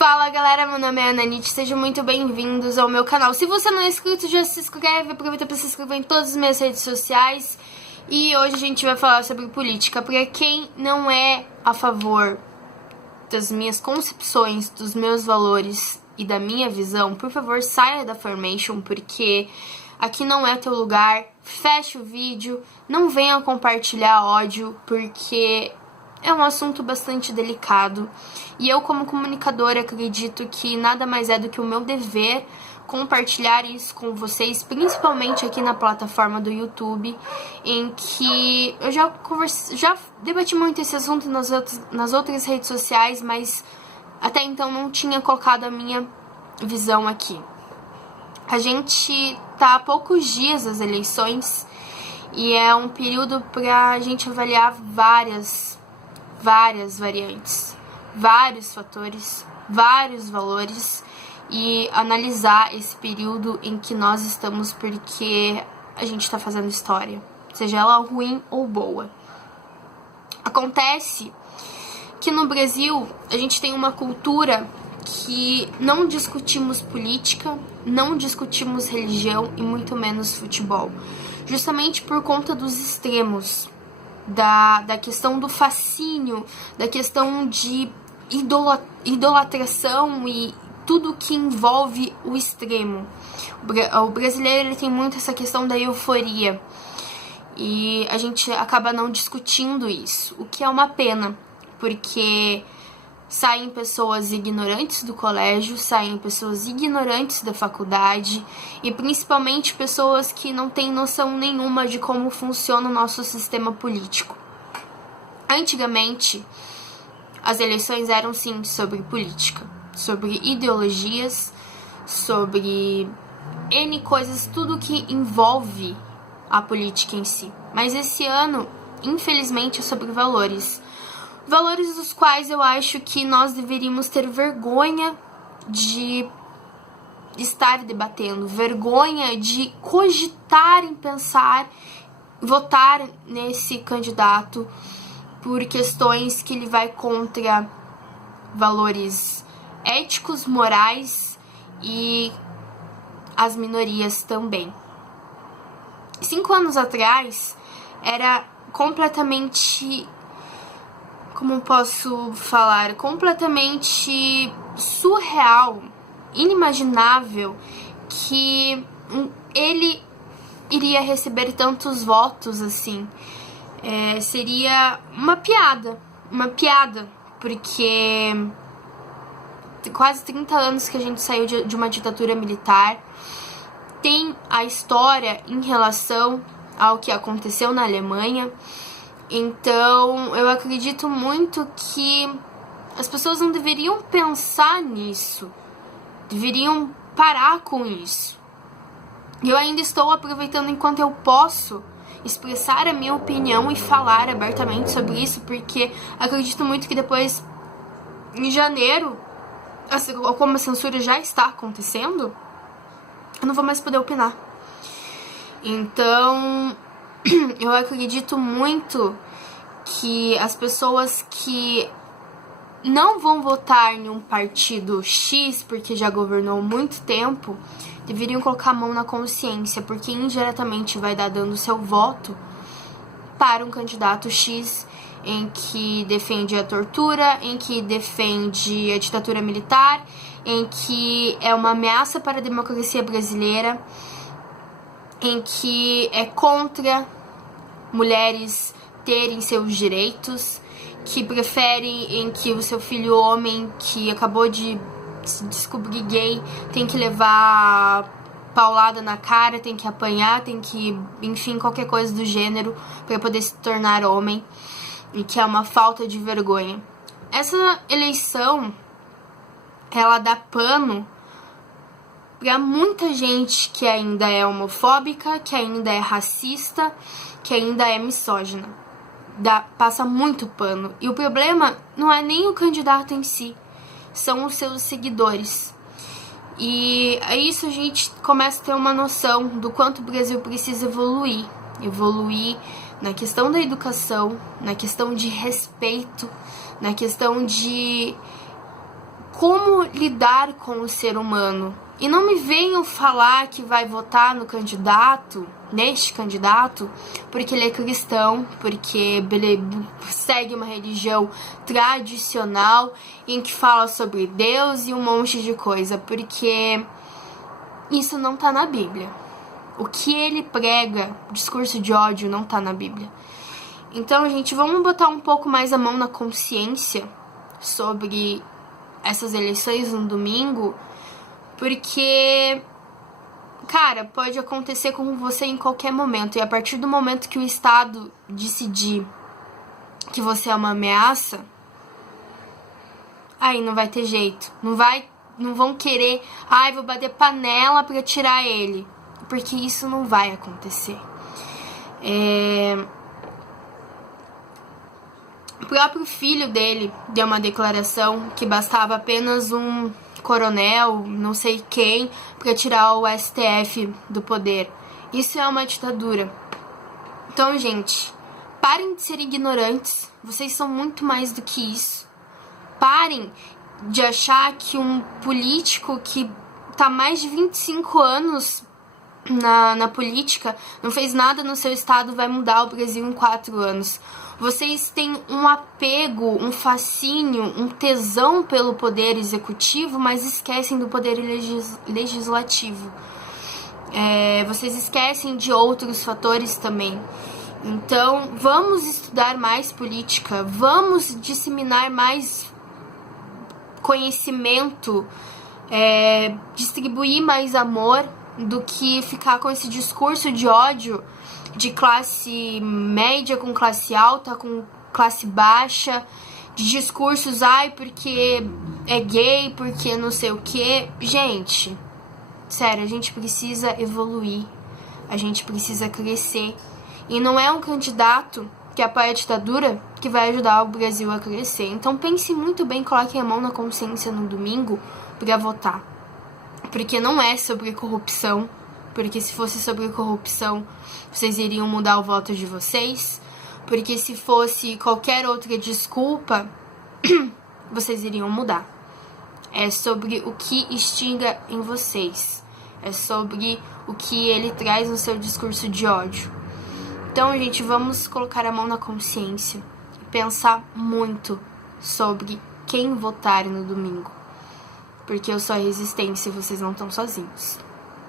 Fala galera, meu nome é Ananite, sejam muito bem-vindos ao meu canal. Se você não é inscrito, já se inscreve, aproveita para se inscrever em todas as minhas redes sociais. E hoje a gente vai falar sobre política. Para quem não é a favor das minhas concepções, dos meus valores e da minha visão, por favor, saia da Formation, porque aqui não é teu lugar. Feche o vídeo, não venha compartilhar ódio, porque é um assunto bastante delicado. E eu, como comunicadora, acredito que nada mais é do que o meu dever compartilhar isso com vocês, principalmente aqui na plataforma do YouTube, em que eu já debati muito esse assunto nas outras redes sociais, mas até então não tinha colocado a minha visão aqui. A gente tá a poucos dias das eleições e é um período para a gente avaliar várias variantes, vários fatores, vários valores e analisar esse período em que nós estamos, porque a gente está fazendo história, seja ela ruim ou boa. Acontece que no Brasil a gente tem uma cultura que não discutimos política, não discutimos religião e muito menos futebol, justamente por conta dos extremos. Da questão do fascínio, da questão de idolatração e tudo que envolve o extremo. O brasileiro ele tem muito essa questão da euforia e a gente acaba não discutindo isso, o que é uma pena, porque saem pessoas ignorantes do colégio, saem pessoas ignorantes da faculdade e principalmente pessoas que não têm noção nenhuma de como funciona o nosso sistema político. Antigamente, as eleições eram sim sobre política, sobre ideologias, sobre N coisas, tudo que envolve a política em si. Mas esse ano, infelizmente, é sobre valores. Valores dos quais eu acho que nós deveríamos ter vergonha de estar debatendo, vergonha de cogitar em pensar, votar nesse candidato por questões que ele vai contra valores éticos, morais e as minorias também. 5 anos atrás era completamente, como posso falar, completamente surreal, inimaginável que ele iria receber tantos votos assim. Seria uma piada, porque quase 30 anos que a gente saiu de uma ditadura militar, tem a história em relação ao que aconteceu na Alemanha. Então, eu acredito muito que as pessoas não deveriam pensar nisso, deveriam parar com isso. Eu ainda estou aproveitando enquanto eu posso expressar a minha opinião e falar abertamente sobre isso, porque acredito muito que depois, em janeiro, como a censura já está acontecendo, eu não vou mais poder opinar. Então, eu acredito muito que as pessoas que não vão votar em um partido X porque já governou muito tempo, deveriam colocar a mão na consciência, porque indiretamente vai dar dando seu voto para um candidato X em que defende a tortura, em que defende a ditadura militar, em que é uma ameaça para a democracia brasileira, em que é contra mulheres terem seus direitos, que preferem em que o seu filho homem que acabou de se descobrir gay tem que levar paulada na cara, tem que apanhar, tem que, enfim, qualquer coisa do gênero para poder se tornar homem, e que é uma falta de vergonha. Essa eleição, ela dá pano para muita gente que ainda é homofóbica, que ainda é racista, que ainda é misógina. Passa muito pano. E o problema não é nem o candidato em si, são os seus seguidores. E é isso, a gente começa a ter uma noção do quanto o Brasil precisa evoluir na questão da educação, na questão de respeito, na questão de como lidar com o ser humano. E não me venham falar que vai votar no candidato, neste candidato, porque ele é cristão, porque ele segue uma religião tradicional em que fala sobre Deus e um monte de coisa, porque isso não tá na Bíblia. O que ele prega, discurso de ódio, não tá na Bíblia. Então, gente, vamos botar um pouco mais a mão na consciência sobre essas eleições no domingo, porque, cara, pode acontecer com você em qualquer momento. E a partir do momento que o Estado decidir que você é uma ameaça, aí não vai ter jeito. Não vão querer, vou bater panela pra tirar ele. Porque isso não vai acontecer. O próprio filho dele deu uma declaração que bastava apenas um coronel, não sei quem, para tirar o STF do poder. Isso é uma ditadura. Então, gente, parem de ser ignorantes. Vocês são muito mais do que isso. Parem de achar que um político que tá mais de 25 anos na política, não fez nada no seu estado, vai mudar o Brasil em 4 anos. Vocês têm um apego, um fascínio, um tesão pelo poder executivo, mas esquecem do poder legislativo. Vocês esquecem de outros fatores também. Então, vamos estudar mais política, vamos disseminar mais conhecimento, distribuir mais amor, do que ficar com esse discurso de ódio de classe média com classe alta, com classe baixa, de discursos, porque é gay, porque não sei o que. Gente, sério, a gente precisa evoluir, a gente precisa crescer. E não é um candidato que apoia a ditadura que vai ajudar o Brasil a crescer. Então pense muito bem, coloquem a mão na consciência no domingo para votar. Porque não é sobre corrupção, porque se fosse sobre corrupção, vocês iriam mudar o voto de vocês, porque se fosse qualquer outra desculpa, vocês iriam mudar. É sobre o que instiga em vocês, é sobre o que ele traz no seu discurso de ódio. Então, gente, vamos colocar a mão na consciência e pensar muito sobre quem votar no domingo. Porque eu sou a resistência e vocês não estão sozinhos.